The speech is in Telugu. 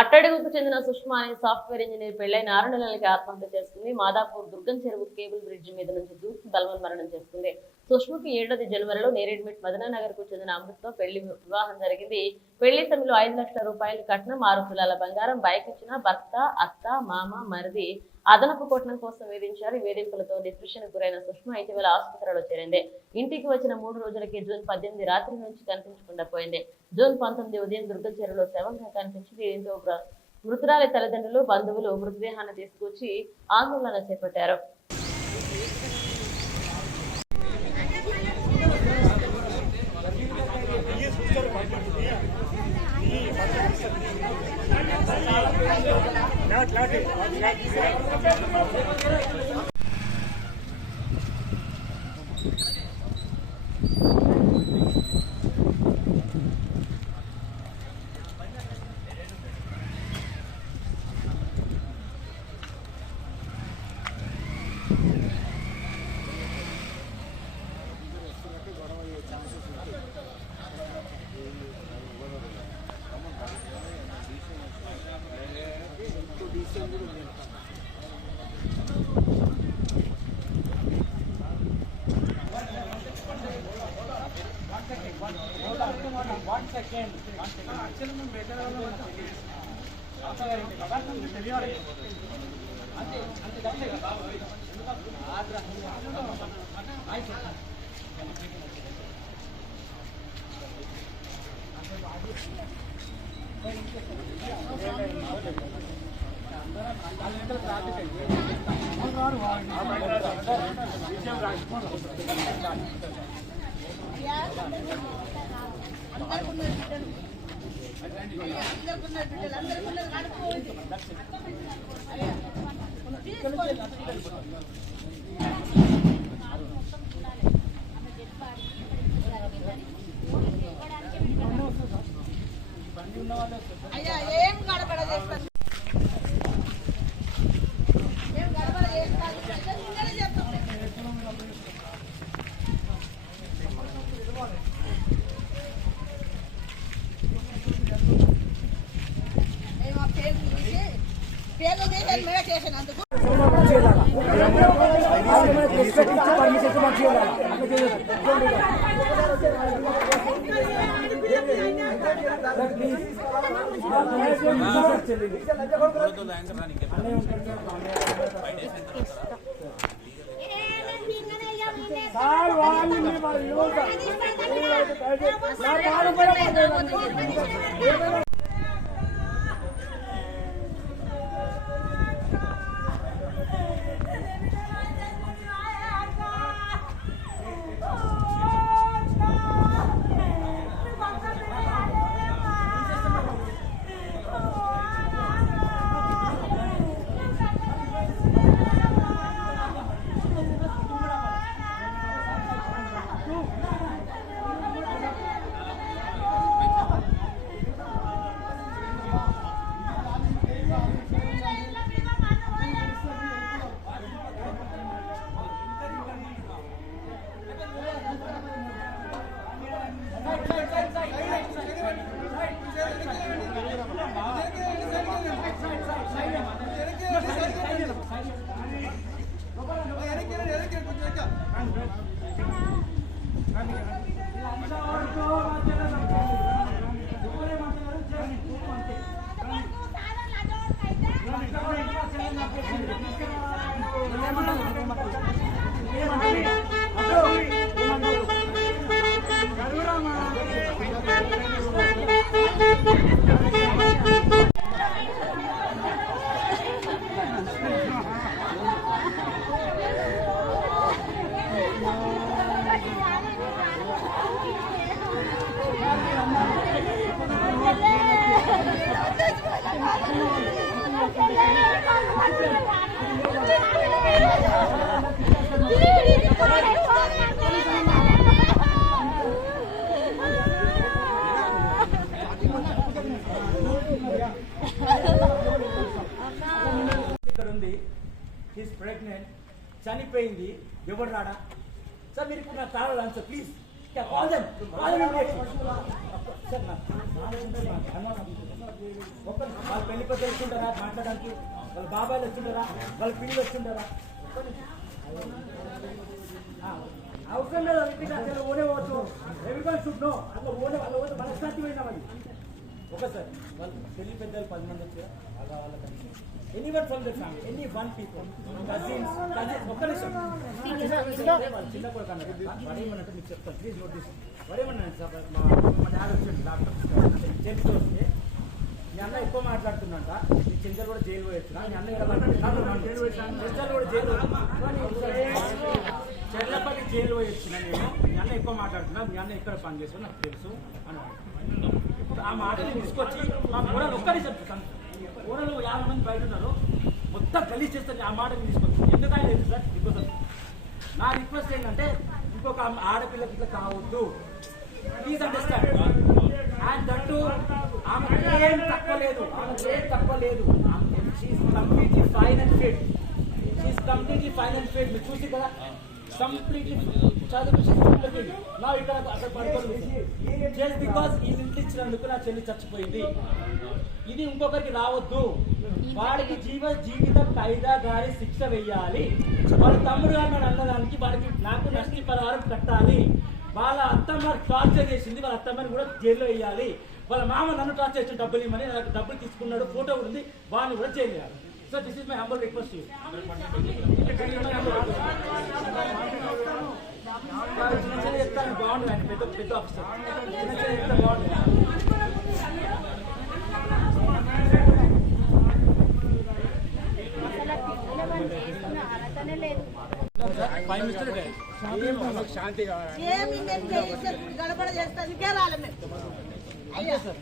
అట్టడుగుకు చెందిన సుష్మా అనే సాఫ్ట్వేర్ ఇంజనీర్ పెళ్లైన 6 నెలలకి ఆత్మహత్య చేసుకుంది. మాదాపూర్ దుర్గం చెరువు కేబుల్ బ్రిడ్జ్ మీద నుంచి దూకి బలవన్మరణం చేసుకుంది. సుష్మకి ఏడాది జనవరిలో నేరేడ్మెట్ మదనానగర్ కు చెందిన అమృత్తో వివాహం జరిగింది. పెళ్లి సమయంలో 5 లక్షల రూపాయలు కట్నం, 6 తులాల బంగారం, బైక్ ఇచ్చిన భర్త, అత్త, మామ, మరిది అదనపు కొట్టడం కోసం వేధించారు. ఈ వేధింపులతో డిప్రెషన్ గురైన సుష్మా ఇటీవల ఆసుపత్రిలో చేరింది. ఇంటికి వచ్చిన 3 రోజులకి జూన్ 18 రాత్రి నుంచి కనిపించకుండా పోయింది. జూన్ 19 ఉదయం దుర్గం చెరువులో శవంగా కనిపించింది. దీంతో మృతురాలి తల్లిదండ్రులు, బంధువులు మృతదేహాన్ని తీసుకొచ్చి ఆందోళన చేపట్టారు. చనిపోయింది ఎవరు రాడా సార్? మీరు ఇప్పుడు నాకు కావాలి సార్, ప్లీజ్ కాల్ దెమ్. ఒక్క వాళ్ళ పెళ్లి పెద్దలు వచ్చింటారా మాట్లాడడానికి, వాళ్ళ బాబాయిలు వచ్చింటారా, వాళ్ళ పిల్లలు వచ్చింటారా? అవసరం లేదు అసలు ఓనే పోవచ్చు. ఎవరికైనా షుడ్ నో అట్లా ఓనే వాళ్ళ మనశ్శాంతి పోయినా అది ఒకసారి వాళ్ళు పెళ్లి పెద్దలు 10 మంది వచ్చారు. వాళ్ళ anyone from the family, any one people, cousins ఒక్క నిమిషం వాళ్ళు చిన్న కొడుకు అన్నారు. వాడేమన్నట్టు మీకు చెప్తాను, ప్లీజ్ నోట్ దిస్. వాడేమన్నాను సార్, మా డాడీ వచ్చాడు డాక్టర్ చెప్తూ వస్తే మీ అన్న ఎక్కువ మాట్లాడుతుందంట, మీ చెంచల్ కూడా జైలు పోయొచ్చు. మీ అన్న చెంచల్ కూడా జైలు చెర్లపల్లి జైలు పోయొచ్చిన నేను, మీ అన్న ఎక్కువ మాట్లాడుతున్నా, మీ అన్న ఎక్కడ పని చేస్తాడు నాకు తెలుసు అన్నాడు. ఇప్పుడు ఆ మాటని తీసుకొచ్చి మా కూరలు ఒక్కడే చెప్తాను, కూరలు 50 మంది బయట ఉన్నారు, మొత్తం గలీజ్ చేస్తాను. ఆ మాటని తీసుకొచ్చి ఎందుకని లేదు సార్, బికాస్ నా రిక్వెస్ట్ ఏంటంటే ఇంకొక ఆడపిల్లకి ఇట్లా కావద్దు, ప్లీజ్ అండర్స్టాండ్. అండ్ దట్టు ఆమె ఏం తక్కువ లేదు, she is completely fine and fit, మీరు చూసి కదా కంప్లీట్లీ చదువు నా ఇక్కడ అక్కడ పడుకోండి. జస్ట్ బికాస్ ఈ ఇంటి ఇచ్చినందుకు నా చెల్లి చచ్చిపోయింది, ఇది ఇంకొకరికి రావద్దు. వాడికి జీవితం ఖైదా గారి శిక్ష వెయ్యాలి. వాళ్ళ తమ్ముడు గారు నన్ను అన్నదానికి వాడికి నాకు నష్టపరిహారం కట్టాలి. వాళ్ళ అత్తమ్మ టార్చర్ చేసింది, వాళ్ళ అత్తమ్మని కూడా జైల్లో వేయాలి. వాళ్ళ మామ నన్ను టార్చర్ చేసిన డబ్బులు ఇవ్వమని, నాకు డబ్బులు తీసుకున్నాడు, ఫోటో కూడా ఉంది, వాళ్ళని కూడా జైలు వేయాలి. So this is my humble request. చిన్న చెప్తాను బాగుంటుంది ఆయన పెద్ద ఆఫీసర్, చిన్న చెప్తే బాగుంటుంది. శాంతి గడబడ చేస్తానికే రాలేదు. అయ్యా సార్